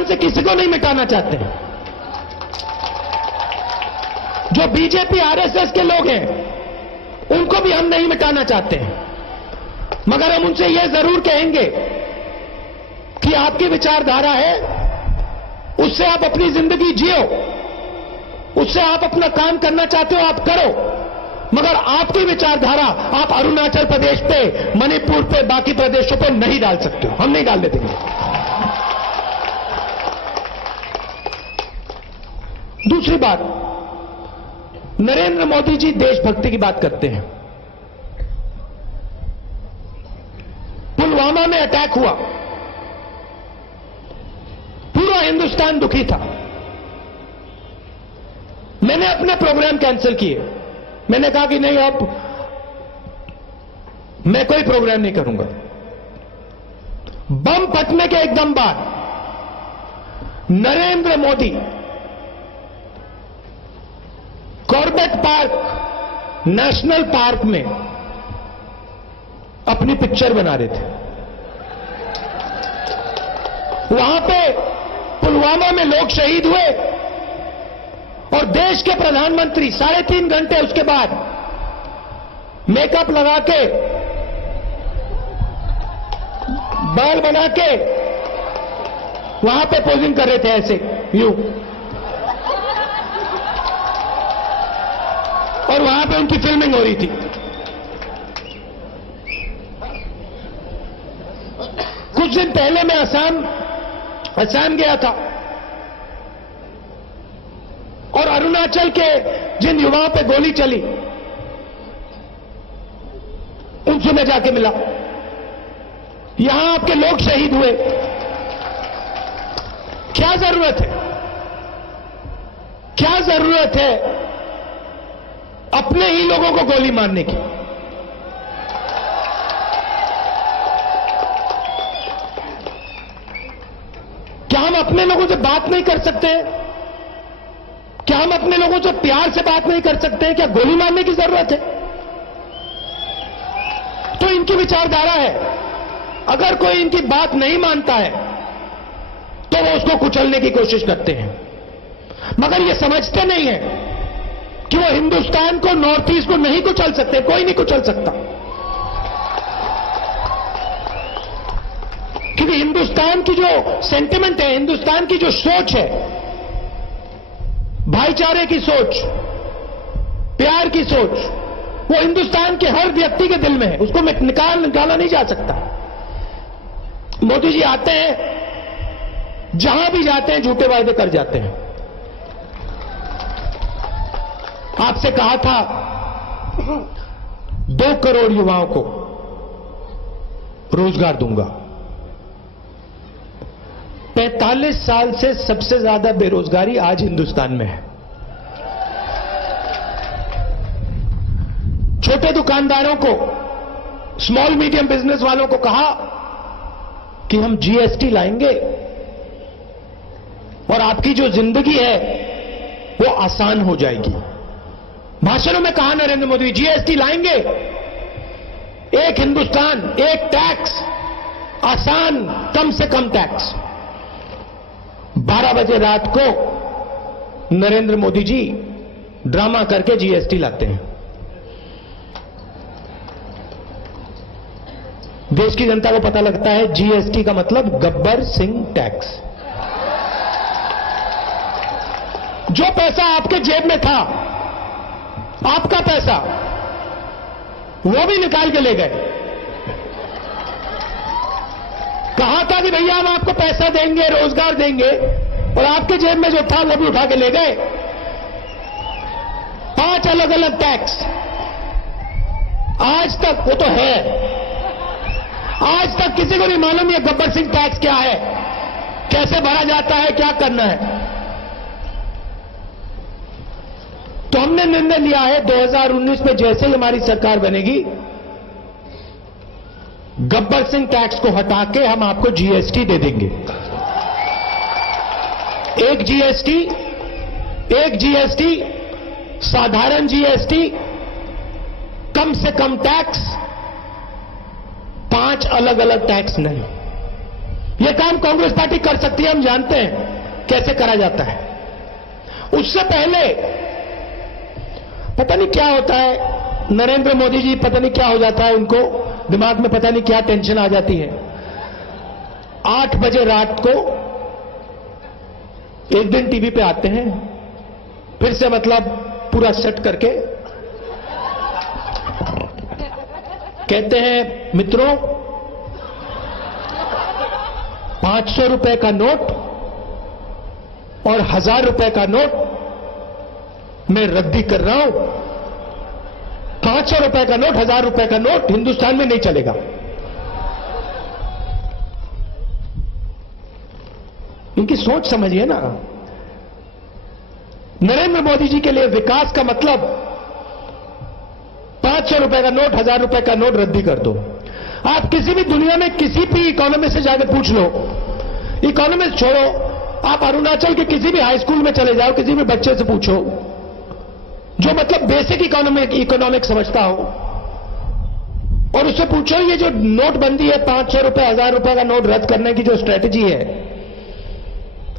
हिंदुस्तान से किसी को नहीं मिटाना चाहते हैं। जो बीजेपी आरएसएस के लोग हैं उनको भी हम नहीं मिटाना चाहते हैं, मगर हम उनसे यह जरूर कहेंगे कि आपकी विचारधारा है, उससे आप अपनी जिंदगी जियो, उससे आप अपना काम करना चाहते हो आप करो, मगर आपकी विचारधारा आप अरुणाचल प्रदेश पे, मणिपुर पे, बाकी प्रदेशों पे नहीं डाल सकते हो, हम नहीं डालने देंगे। दूसरी बात, नरेंद्र मोदी जी देशभक्ति की बात करते हैं। पुलवामा में अटैक हुआ, पूरा हिंदुस्तान दुखी था। मैंने अपने प्रोग्राम कैंसिल किए। मैंने कहा कि नहीं, अब मैं कोई प्रोग्राम नहीं करूंगा। बम फटने के एकदम बाद Narendra Modi Corbett park national park में अपनी पिक्चर बना रहे थे। वहां पे पुलवामा में लोग शहीद हुए और देश के प्रधानमंत्री 3.5 घंटे उसके बाद मेकअप लगा के, बाल बना के वहां पे पोजिंग कर रहे थे ऐसे यूं, और वहां पे उनकी फिल्मिंग हो रही थी। कुछ दिन पहले मैं असम गया था और अरुणाचल के जिन युवाओं पे गोली चली उनसे मैं जाके मिला। यहां आपके लोग शहीद हुए, क्या जरूरत है, क्या जरूरत है अपने ही लोगों को गोली मारने की? क्या हम अपने लोगों से बात नहीं कर सकते हैं? क्या हम अपने लोगों से प्यार से बात नहीं कर सकते हैं? क्या गोली मारने की जरूरत है? तो इनकी विचारधारा है, अगर कोई इनकी बात नहीं मानता है तो वो उसको कुचलने की कोशिश करते हैं, मगर ये समझते नहीं है कि वो हिंदुस्तान को, नॉर्थ ईस्ट को नहीं कुचल सकते, कोई नहीं कुचल सकता। क्योंकि हिंदुस्तान की जो सेंटिमेंट है, हिंदुस्तान की जो सोच है, भाईचारे की सोच, प्यार की सोच, वो हिंदुस्तान के हर व्यक्ति के दिल में है, उसको निकाला नहीं जा सकता। मोदी जी आते हैं, जहां भी जाते हैं झूठे वायदे कर जाते हैं। आपसे कहा था 2 करोड़ युवाओं को रोजगार दूंगा। 45 साल से सबसे ज्यादा बेरोजगारी आज हिंदुस्तान में है। छोटे दुकानदारों को, स्मॉल मीडियम बिजनेस वालों को कहा कि हम जीएसटी लाएंगे और आपकी जो जिंदगी है वो आसान हो जाएगी। भाषणों में कहा नरेंद्र मोदी, जीएसटी लाएंगे, एक हिंदुस्तान, एक टैक्स, आसान, कम से कम टैक्स। 12 बजे रात को नरेंद्र मोदी जी ड्रामा करके जीएसटी लाते हैं। देश की जनता को पता लगता है जीएसटी का मतलब गब्बर सिंह टैक्स। जो पैसा आपके जेब में था, आपका पैसा, वो भी निकाल के ले गए। कहा था कि भैया हम आपको पैसा देंगे, रोजगार देंगे, और आपके जेब में जो था वो भी उठा के ले गए। 5 अलग अलग टैक्स आज तक, वो तो है, आज तक किसी को नहीं मालूम ये गब्बर सिंह टैक्स क्या है, कैसे भरा जाता है, क्या करना है। तो हमने निर्णय लिया है 2019 में जैसे ही हमारी सरकार बनेगी, गब्बर सिंह टैक्स को हटा के हम आपको जीएसटी दे देंगे। एक जीएसटी, साधारण जीएसटी, कम से कम टैक्स, 5 अलग अलग टैक्स नहीं। यह काम कांग्रेस पार्टी कर सकती है, हम जानते हैं कैसे करा जाता है। उससे पहले पता नहीं क्या होता है, नरेंद्र मोदी जी पता नहीं क्या हो जाता है, उनको दिमाग में पता नहीं क्या टेंशन आ जाती है। 8 बजे रात को एक दिन टीवी पे आते हैं, फिर से मतलब पूरा सेट करके कहते हैं, मित्रों 500 रुपए का नोट और 1000 रुपए का नोट मैं रद्दी कर रहा हूं। 500 रुपए का नोट, 1000 रुपए का नोट हिंदुस्तान में नहीं चलेगा। इनकी सोच समझिए ना। नरेंद्र मोदी जी के लिए विकास का मतलब 500 रुपए का नोट, 1000 रुपए का नोट रद्दी कर दो। आप किसी भी दुनिया में किसी भी इकोनॉमिस्ट से जाकर पूछ लो, इकोनॉमिस्ट छोड़ो, आप अरुणाचल के किसी भी हाई स्कूल में चले जाओ, किसी भी बच्चे से पूछो जो मतलब बेसिक इकोनॉमिक समझता हो, और उससे पूछो ये जो नोटबंदी है, 500 रुपए 1000 रुपए का नोट रद्द करने की जो स्ट्रेटजी है,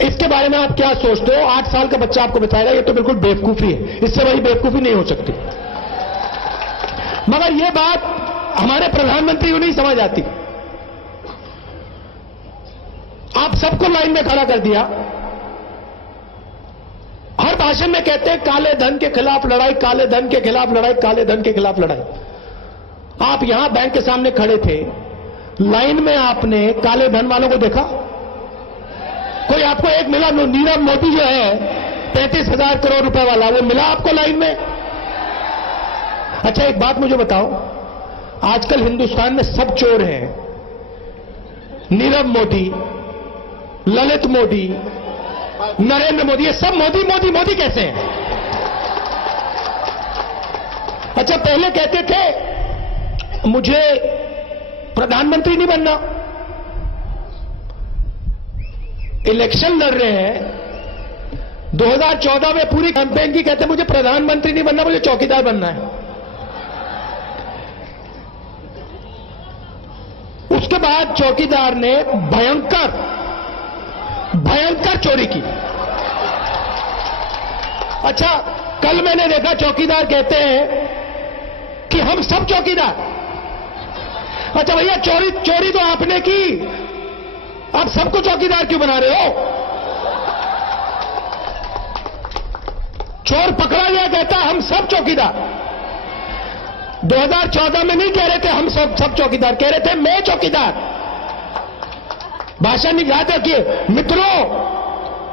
इसके बारे में आप क्या सोचते हो? 8 साल का बच्चा आपको बताएगा ये तो बिल्कुल बेवकूफी है, इससे बड़ी बेवकूफी नहीं हो सकती। मगर ये बात हमारे प्रधानमंत्री को नहीं समझ आती। आप सबको लाइन में खड़ा कर दिया। हर भाषण में कहते हैं काले धन के खिलाफ लड़ाई, काले धन के खिलाफ लड़ाई, काले धन के खिलाफ लड़ाई। आप यहां बैंक के सामने खड़े थे, लाइन में आपने काले धन वालों को देखा? कोई आपको एक मिला? नीरव मोदी जो है 35,000 करोड़ रुपए वाला, वो मिला आपको लाइन में? अच्छा एक बात मुझे बताओ, आजकल हिंदुस्तान में सब चोर हैं। नीरव मोदी, ललित मोदी, नरेंद्र मोदी, ये सब मोदी मोदी मोदी कैसे हैं? अच्छा पहले कहते थे मुझे प्रधानमंत्री नहीं बनना, इलेक्शन लड़ रहे हैं 2014 में पूरी कैंपेन की, कहते मुझे प्रधानमंत्री नहीं बनना, मुझे चौकीदार बनना है। उसके बाद चौकीदार ने भयंकर चोरी की। अच्छा कल मैंने देखा चौकीदार कहते हैं कि हम सब चौकीदार। अच्छा भैया चोरी तो आपने की, आप सबको चौकीदार क्यों बना रहे हो? चोर पकड़ा गया कहता हम सब चौकीदार। 2014 में नहीं कह रहे थे हम सब चौकीदार, कह रहे थे मैं चौकीदार। भाषण निकालते कि मित्रों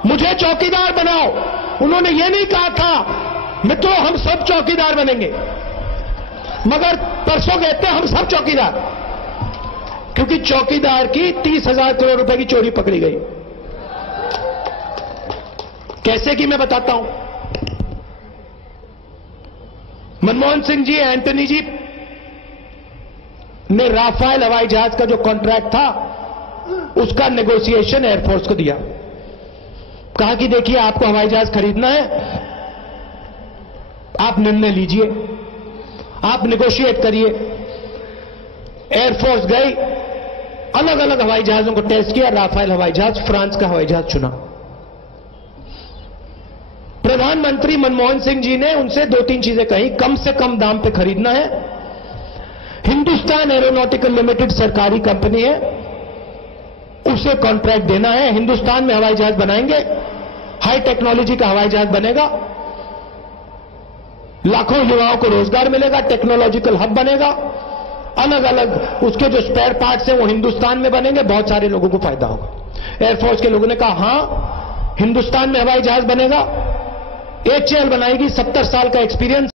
मुझे चौकीदार बनाओ। उन्होंने ये नहीं कहा था मित्रों हम सब चौकीदार बनेंगे, मगर परसों कहते हैं हम सब चौकीदार, क्योंकि चौकीदार की 30,000 करोड़ रुपए की चोरी पकड़ी गई। कैसे की मैं बताता हूं। मनमोहन सिंह जी, एंटनी जी ने राफेल हवाई जहाज का जो कॉन्ट्रैक्ट था उसका नेगोशिएशन एयरफोर्स को दिया। कहा कि देखिए आपको हवाई जहाज खरीदना है, आप निर्णय लीजिए, आप नेगोशिएट करिए। एयरफोर्स गई, अलग अलग हवाई जहाजों को टेस्ट किया, राफेल हवाई जहाज, फ्रांस का हवाई जहाज चुना। प्रधानमंत्री मनमोहन सिंह जी ने उनसे 2-3 चीजें कही। कम से कम दाम पे खरीदना है, हिंदुस्तान एरोनॉटिकल लिमिटेड सरकारी कंपनी है, उसे कॉन्ट्रैक्ट देना है, हिंदुस्तान में हवाई जहाज बनाएंगे, हाई टेक्नोलॉजी का हवाई जहाज बनेगा, लाखों युवाओं को रोजगार मिलेगा, टेक्नोलॉजिकल हब बनेगा, अलग अलग उसके जो स्पेयर पार्ट्स हैं वो हिंदुस्तान में बनेंगे, बहुत सारे लोगों को फायदा होगा। एयरफोर्स के लोगों ने कहा हां हिंदुस्तान में हवाई जहाज बनेगा, HAL बनाएगी, 70 साल का एक्सपीरियंस